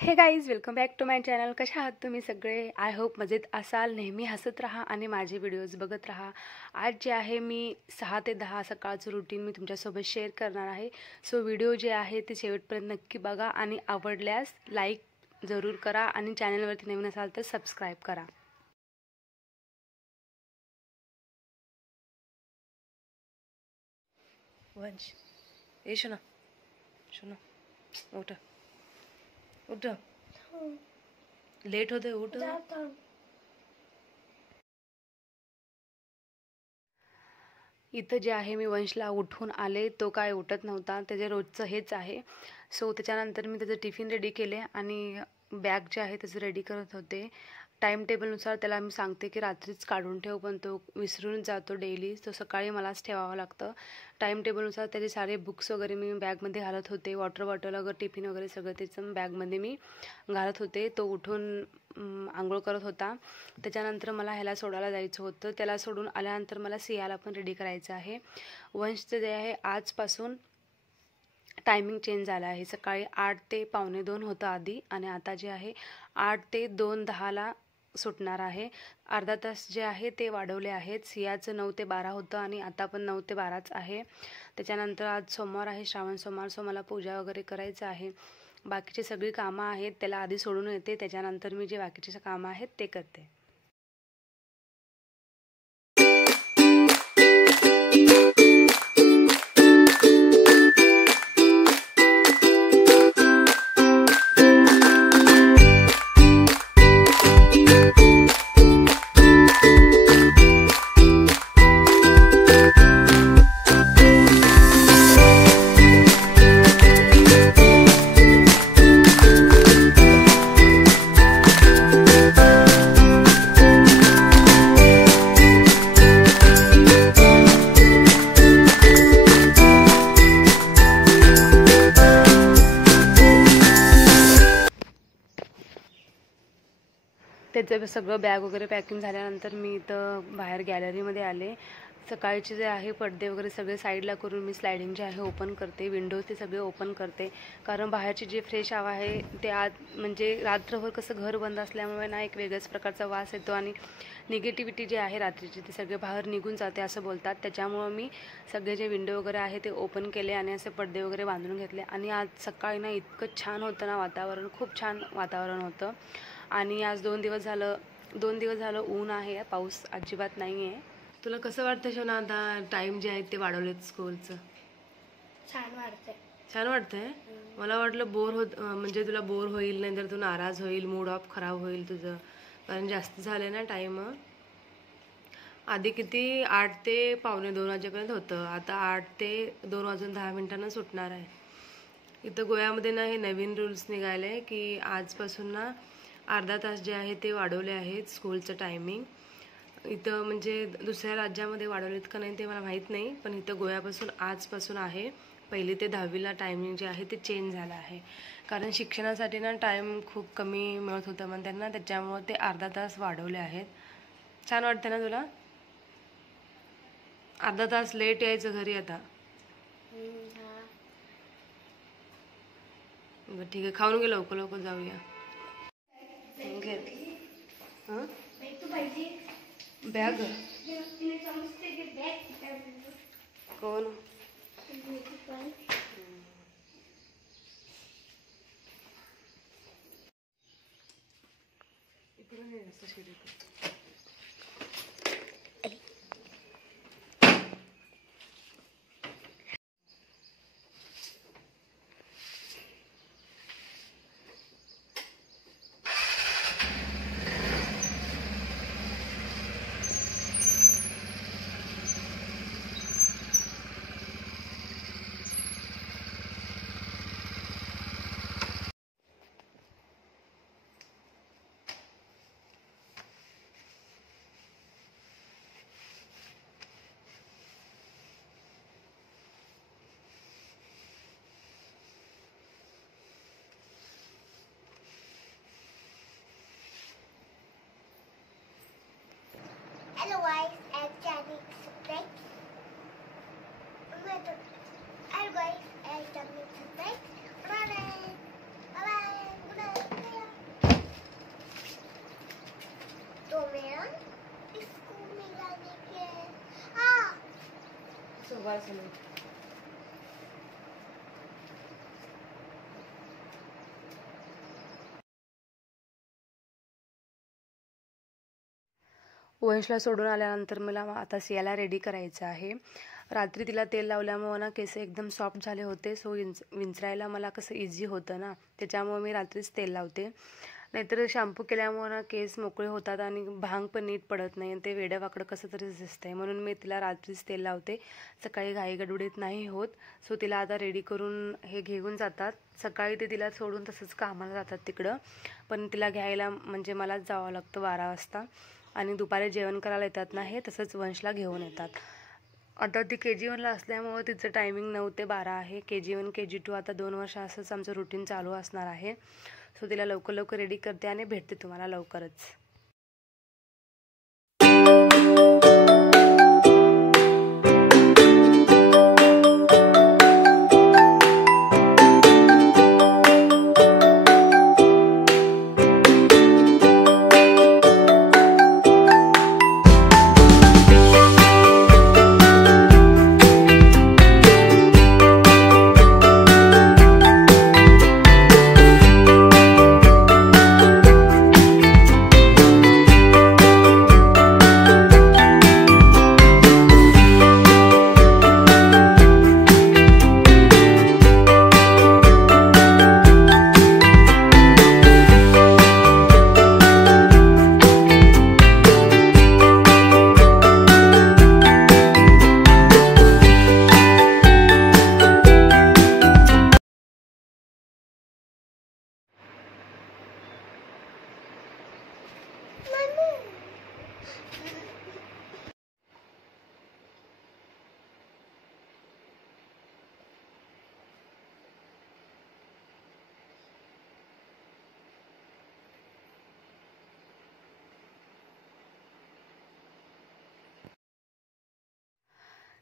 हे guys, welcome back to my channel. कशा आहात तुम्ही सगळे? आय होप मजेत असाल. नेहमी हसत राहा आणि माझे व्हिडिओज बघत राहा. आज जे आहे मी 6 ते 10 सकाळचं रुटीन मी तुमच्यासोबत शेअर करणार आहे. सो व्हिडिओ जे आहे ते शेवटपर्यंत नक्की बघा आणि आवडल्यास लाईक जरूर करा आणि चॅनलवरती नवीन असाल तर सबस्क्राईब करा. वंश ये शोना, शोना उठ उठ, लेट होते उठ. इथं जे आहे मी वंशला उठून आले, तो काय उठत नव्हता. त्याचे रोजचं हेच आहे. सो त्याच्यानंतर मी त्याचं टिफिन रेडी केले आणि बॅग जे आहे त्याचं रेडी करत होते. टाईम टेबलनुसार त्याला मी सांगते की रात्रीच काढून ठेव, पण तो विसरून जातो डेली. तो सकाळी मलाच ठेवावं लागतं. टाईम टेबलनुसार त्याचे सारे बुक्स वगैरे मी बॅगमध्ये घालत होते. वॉटर बॉटल वगैरे टिफिन वगैरे सगळं त्याचं बॅगमध्ये मी घालत होते. तो उठून आंघोळ करत होता. त्याच्यानंतर मला ह्याला सोडायला जायचं होतं. त्याला सोडून आल्यानंतर मला सियाला पण रेडी करायचं आहे. वंशचं जे आहे आजपासून टायमिंग चेंज झाला आहे. सकाळी 8 ते 1:45 होतं आधी आणि आता जे आहे 8 ते 2:10 सुटणार आहे. अर्धा तास जे आहे ते वाढवले आहेत. सियाचं 9 ते 12 होतं आणि आता पण 9 ते 12च आहे. त्याच्यानंतर आज सोमवार आहे, श्रावण सोमवार. सो मला पूजा वगैरे करायचं आहे. बाकीची सगळी कामं आहेत त्याला आधी सोडून येते, त्याच्यानंतर मी जे बाकीचे कामं आहेत ते करते. त्याचं सगळं बॅग वगैरे पॅकिंग झाल्यानंतर मी इथं बाहेर गॅलरीमध्ये आले. सकाळचे जे आहे पडदे वगैरे सगळे साईडला करून मी स्लायडिंग जे आहे ओपन करते. विंडोज ते सगळे ओपन करते, कारण बाहेरची जे फ्रेश हवा आहे ते आज म्हणजे रात्रभर कसं घर बंद असल्यामुळे ना एक वेगळ्याच प्रकारचा वास येतो आणि निगेटिव्हिटी जे आहे रात्रीची ते सगळे बाहेर निघून जाते असं बोलतात. त्याच्यामुळं मी सगळे जे विंडो वगैरे आहे ते ओपन केले आणि असे पडदे वगैरे बांधून घेतले. आणि आज सकाळी ना इतकं छान होतं ना वातावरण, खूप छान वातावरण होतं. आणि आज 2 दिवस झालं ऊन आहे, पाऊस अजिबात नाही आहे. तुला कसं वाटतं शोना आता टाईम जे आहे ते वाढवलेत स्कूलचं? छान वाटतंय. मला वाटलं म्हणजे तुला बोर होईल, नाही तर तू नाराज होईल, मूड ऑफ खराब होईल तुझं, कारण जास्त झाले ना टाईम. आधी किती 8 ते 1:45 वाजेपर्यंत होतं, आता 8 ते 2:10 सुटणार आहे. इथं गोव्यामध्ये ना हे नवीन रूल्स निघाले की आजपासून ना अर्धा तास जे आहे ते वाढवले आहेत स्कूलचं टायमिंग. इथं म्हणजे दुसऱ्या राज्यामध्ये वाढवलेत का नाही ते मला माहीत नाही, पण इथं गोव्यापासून आजपासून आहे. 1ली ते 10वीला टायमिंग जे आहे ते चेंज झालं आहे, कारण शिक्षणासाठी ना टाईम खूप कमी मिळत होतं मग त्यांना, त्याच्यामुळं ते अर्धा तास वाढवले आहेत. छान वाटतं ना तुला? अर्धा तास लेट यायचं घरी आता. बरं ठीक आहे, खाऊन घे, लवकर लवकर जाऊया. बॅग कोण इकडे नाही जास्त शिरी. वंशला सोडून आल्यानंतर मला आता सियाला रेडी करायचं आहे. रात्री तिला तेल लावल्यामुळे ना केस एकदम सॉफ्ट झाले होते, सो विंचरायला मला कसं इझी होतं ना, त्याच्यामुळे मी रात्रीच तेल लावते. नाहीतर शॅम्पू केल्यामुळे ना केस मोकळे होतात आणि भांग पण नीट पडत नाही आणि ते वेडंवाकडं कसं तरी दिसतंय. म्हणून मी तिला रात्रीच तेल लावते, सकाळी घाईगडबडीत नाही होत. सो तिला आता रेडी करून हे घेऊन जातात. सकाळी ते तिला सोडून तसंच कामाला जातात तिकडं, पण तिला घ्यायला म्हणजे मलाच जावं लागतं 12 वाजता. आणि दुपारी जेवण करायला येतात ना, हे तसंच वंशला घेऊन येतात. आता ती KG1ला असल्यामुळं तिचं टायमिंग 9 ते 12 आहे. KG1 KG2 आता 2 वर्ष असंच आमचं रुटीन चालू असणार आहे. सो तिला लवकर लवकर रेडी करते आणि भेटते तुम्हाला लवकरच.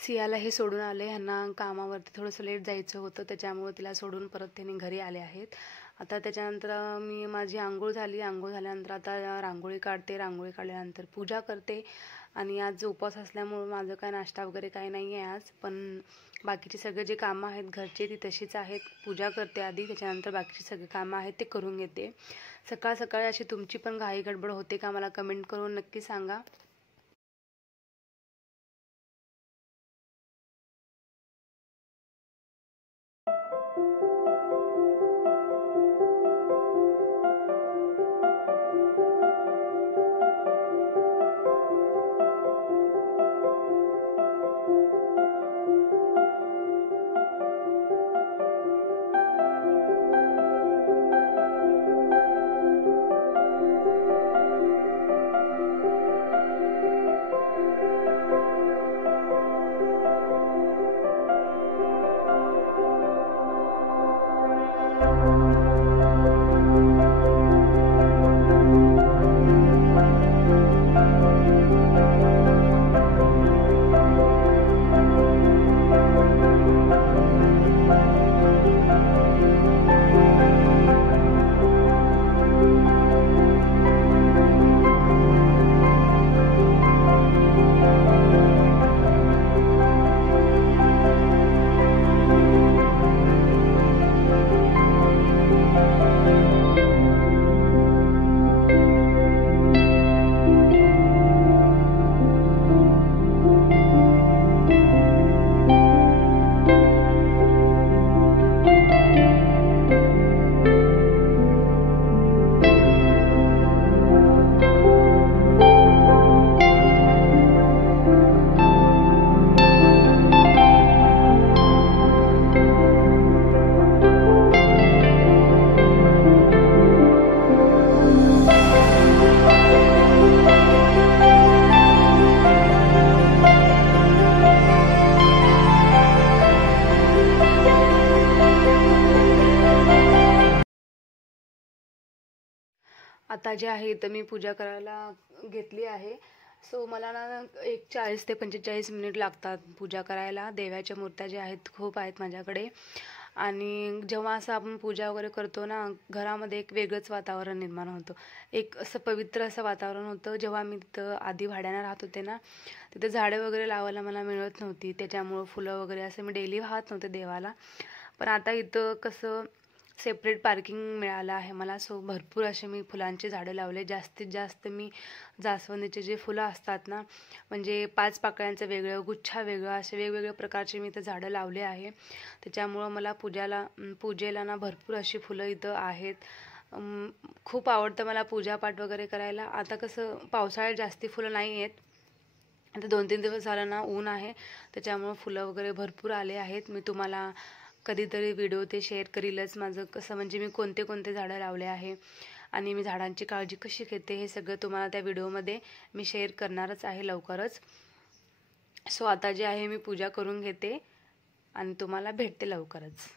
सियाला हे सोडून आले. ह्यांना कामावरती थोडंसं लेट जायचं होतं, त्याच्यामुळे तिला सोडून परत त्यांनी घरी आले आहेत. आता त्याच्यानंतर मी माझी आंघोळ झाली. आंघोळ झाल्यानंतर आता रांगोळी काढते. रांगोळी काढल्यानंतर पूजा करते. आणि आज उपवास असल्यामुळे माझं काय नाश्ता वगैरे काही नाही आहे आज, पण बाकीचे सगळे जे कामं आहेत घरचे ती तशीच आहेत. पूजा करते आधी, त्याच्यानंतर बाकीची सगळी कामं आहेत ते करून घेते. सकाळ सकाळी अशी तुमची पण घाई गडबड होते का, मला कमेंट करून नक्की सांगा. आता जे आहे तर मी पूजा करायला घेतली आहे. सो मला ना एक 40 ते 45 मिनिट लागतात पूजा करायला. देवाच्या मूर्त्या ज्या आहेत खूप आहेत माझ्याकडे, आणि जेव्हा असं आपण पूजा वगैरे करतो ना, घरामध्ये एक वेगळंच वातावरण निर्माण होतं. एक असं पवित्र असं वातावरण होतं. जेव्हा मी तिथं आधी भाड्यानं राहत होते ना, तिथं झाडं वगैरे लावायला मला मिळत नव्हती. त्याच्यामुळं फुलं वगैरे असं मी डेली वाहत नव्हते देवाला. पण आता इथं कसं सेपरेट पार्किंग मिळालं आहे मला, सो भरपूर असे मी फुलांची झाडं लावले. जास्तीत जास्त मी जास्वंदीचे जे फुलं असतात ना, म्हणजे 5 पाकळ्यांचं वेगळं, गुच्छा वेगळा, असे वेगवेगळ्या प्रकारचे मी इथं झाडं लावले आहे. त्याच्यामुळं मला पूजेला ना भरपूर अशी फुलं इथं आहेत. खूप आवडतं मला पूजापाठ वगैरे करायला. आता कसं पावसाळ्यात जास्ती फुलं नाही आहेत. आता 2-3 दिवस झालं ना ऊन आहे, त्याच्यामुळं फुलं वगैरे भरपूर आले आहेत. मी तुम्हाला कधीतरी व्हिडिओ ते शेअर करीलच, माझं कसं म्हणजे मी कोणते कोणते झाडं लावले आहे आणि मी झाडांची काळजी कशी घेते हे सगळं तुम्हाला त्या व्हिडिओमध्ये मी शेअर करणारच आहे लवकरच. सो आता जे आहे मी पूजा करून घेते आणि तुम्हाला भेटते लवकरच.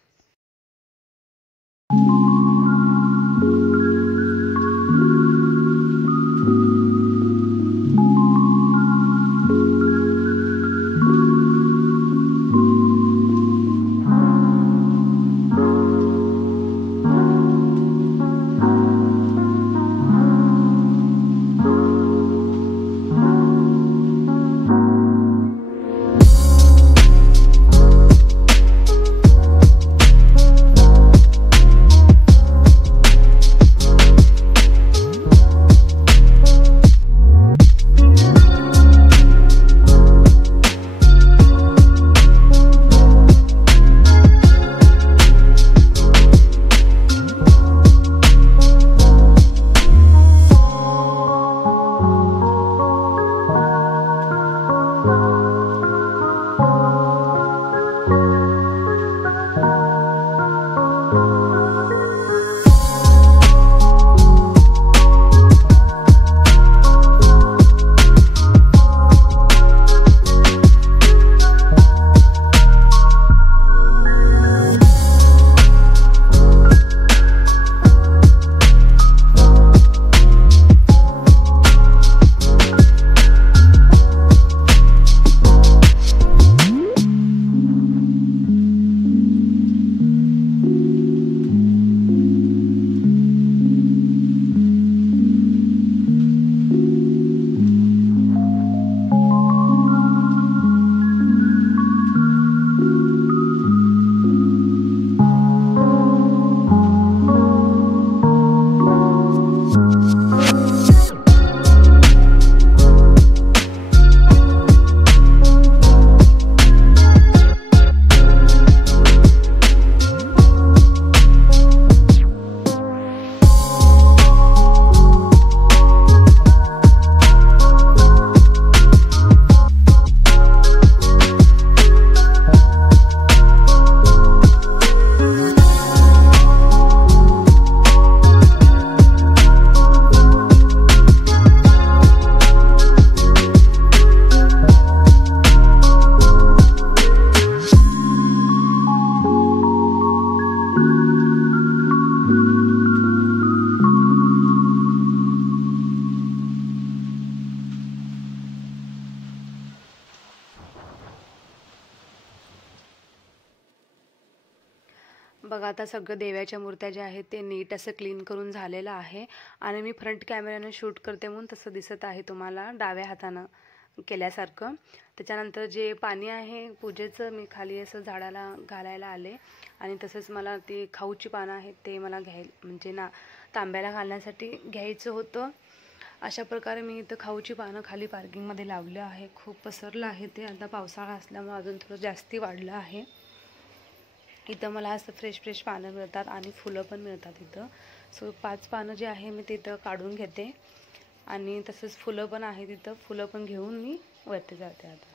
बघा आता सगळं देवाच्या मूर्त्या ज्या आहेत ते नीट असं क्लीन करून झालेलं आहे आणि मी फ्रंट कॅमेऱ्यानं शूट करते म्हणून तसं दिसत आहे तुम्हाला डाव्या हातानं केल्यासारखं. त्याच्यानंतर जे पाणी आहे पूजेचं मी खाली असं झाडाला घालायला आले आणि तसंच मला ती खाऊची पानं आहेत ते मला म्हणजे ना तांब्याला घालण्यासाठी घ्यायचं होतं. अशा प्रकारे मी इथं खाऊची पानं खाली पार्किंगमध्ये लावलं आहे. खूप पसरलं आहे ते, आता पावसाळा असल्यामुळे अजून थोडं जास्ती वाढलं आहे. इथं मला असं फ्रेश पानं मिळतात आणि फुलं पण मिळतात इथं. सो 5 पानं जे आहे मी तिथं काढून घेते आणि तसंच फुलं पण आहे तिथं, फुलं पण घेऊन मी वरती जाते आता.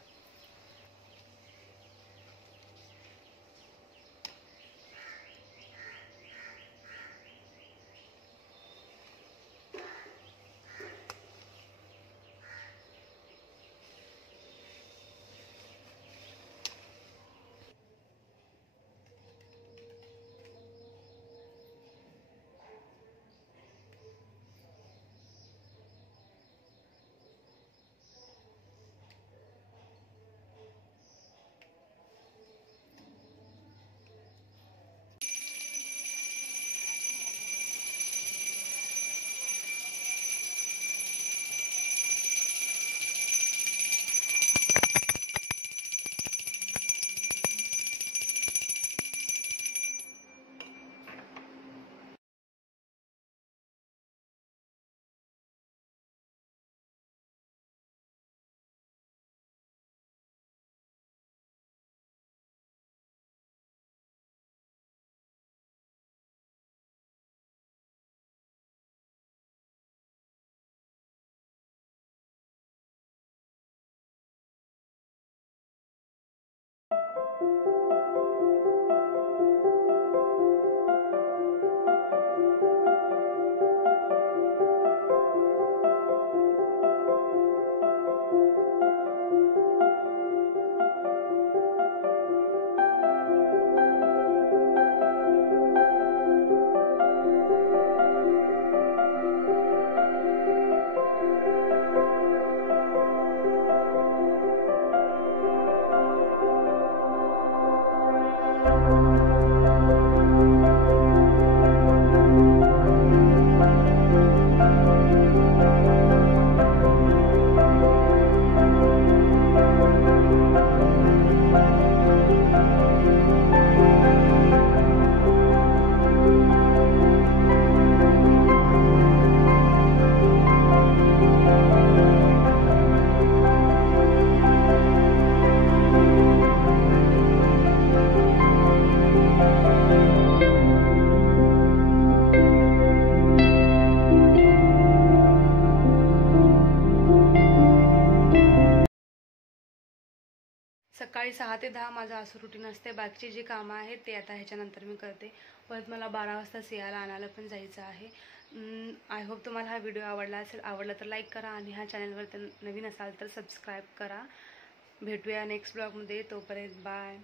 सकाळी 6 ते 10 माझं असं रुटीन असते. बाकीची जी कामं आहेत ते आता ह्याच्यानंतर मी करते. परत मला 12 वाजता सियाला आणायला पण जायचं आहे. आय होप तुम्हाला हा व्हिडिओ आवडला असेल. आवडला तर लाईक करा आणि ह्या चॅनलवर नवीन असाल तर सबस्क्राईब करा. भेटूया नेक्स्ट ब्लॉगमध्ये. तोपर्यंत बाय.